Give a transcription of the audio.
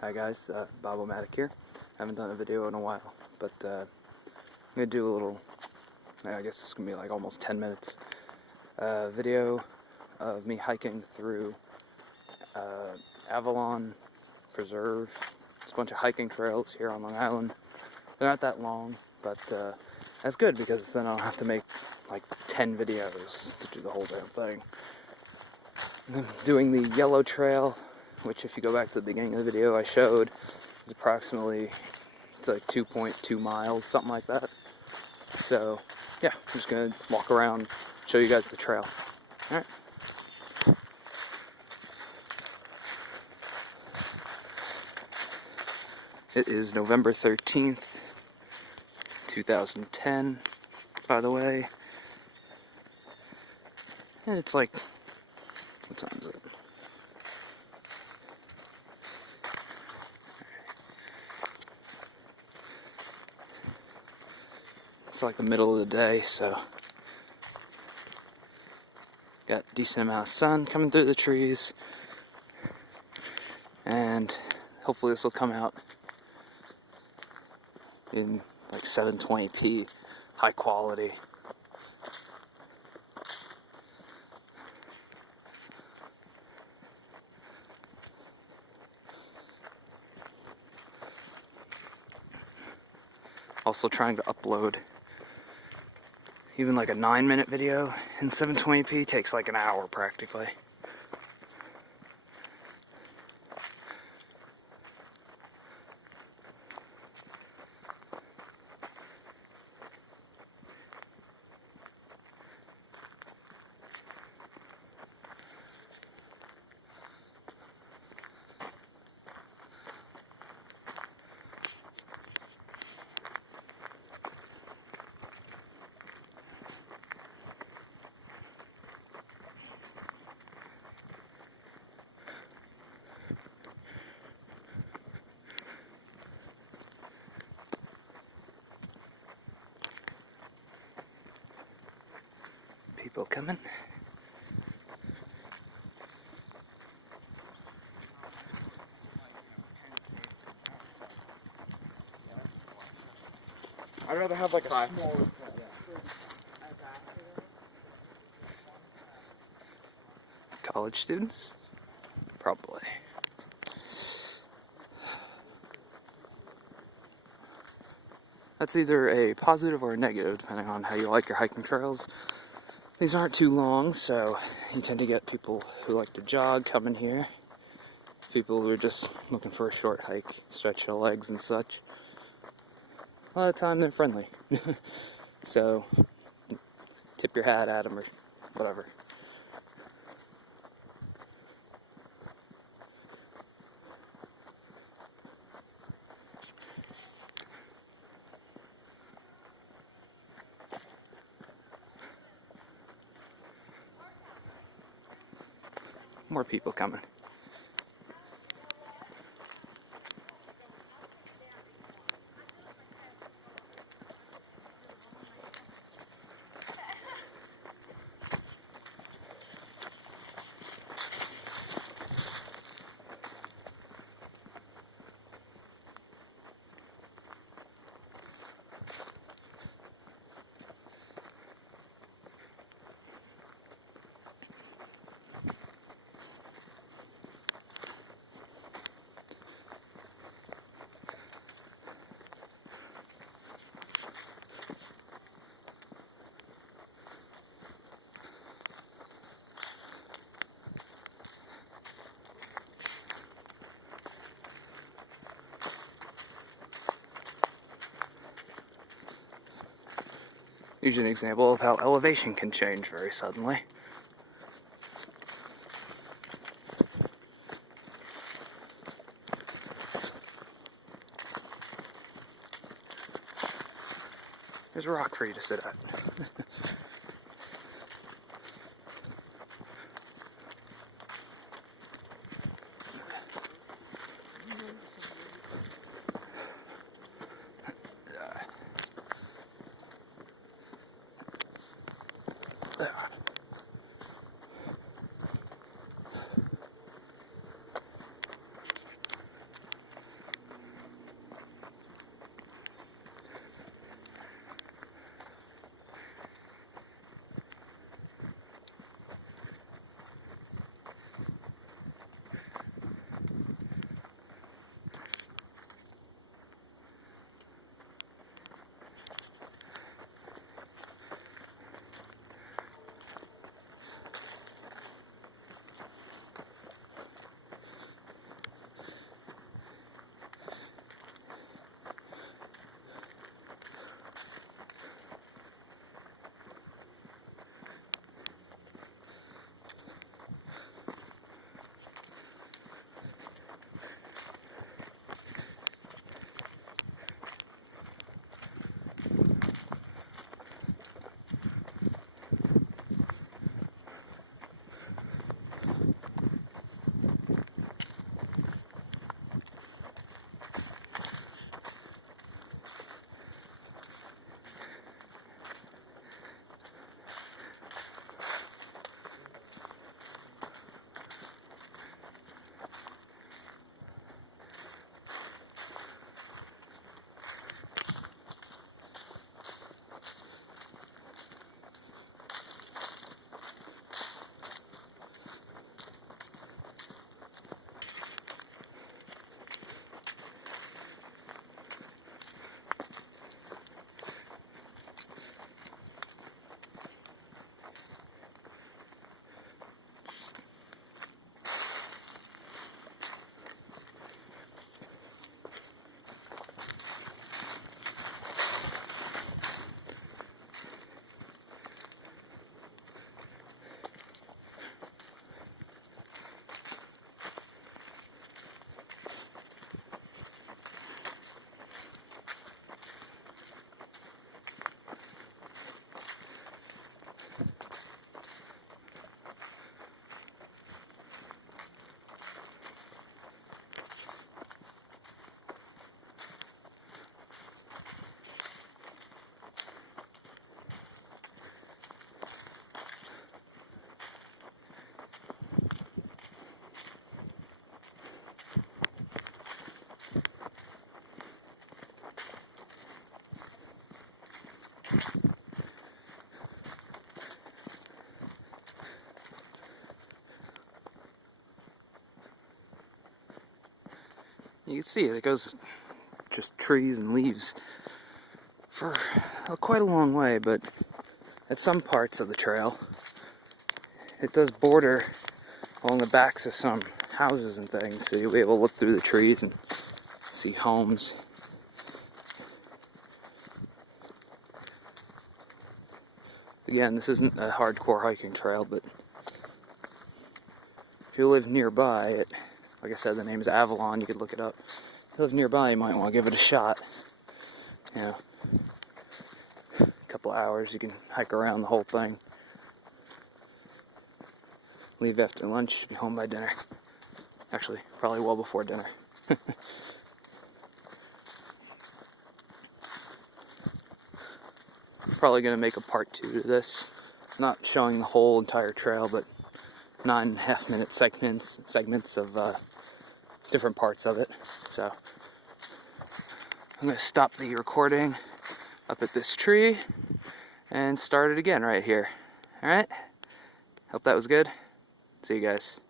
Hi guys, Bob-O-Matic here. Haven't done a video in a while, but I'm gonna do a little, I guess it's gonna be like almost 10 minutes, video of me hiking through Avalon Preserve. It's a bunch of hiking trails here on Long Island. They're not that long, but that's good because then I don't have to make like 10 videos to do the whole damn thing. I'm doing the yellow trail, which if you go back to the beginning of the video I showed, is approximately, it's like 2.2 miles, something like that. So, yeah, I'm just going to walk around, show you guys the trail. Alright. It is November 13th, 2010, by the way. And it's like, what time is it? It's like the middle of the day, so got a decent amount of sun coming through the trees, and hopefully this will come out in like 720p, high quality. Also trying to upload even like a 9-minute video in 720p takes like an hour practically. People coming. I'd rather have like a smaller. College students? Probably. That's either a positive or a negative, depending on how you like your hiking trails. These aren't too long, so you tend to get people who like to jog coming here. People who are just looking for a short hike, stretch their legs and such. A lot of the time they're friendly. So, tip your hat at them or whatever. More people coming. Here's an example of how elevation can change very suddenly. There's a rock for you to sit at. You can see it goes just trees and leaves for quite a long way, but at some parts of the trail, it does border along the backs of some houses and things, so you'll be able to look through the trees and see homes. Again, this isn't a hardcore hiking trail, but if you live nearby, like I said, the name is Avalon, you could look it up. If you live nearby, you might want to give it a shot. You know, a couple hours, you can hike around the whole thing. Leave after lunch, be home by dinner. Actually, probably well before dinner. Probably going to make a part 2 to this. Not showing the whole entire trail, but 9.5-minute segments of different parts of it. So I'm going to stop the recording up at this tree and start it again right here. Alright? Hope that was good. See you guys.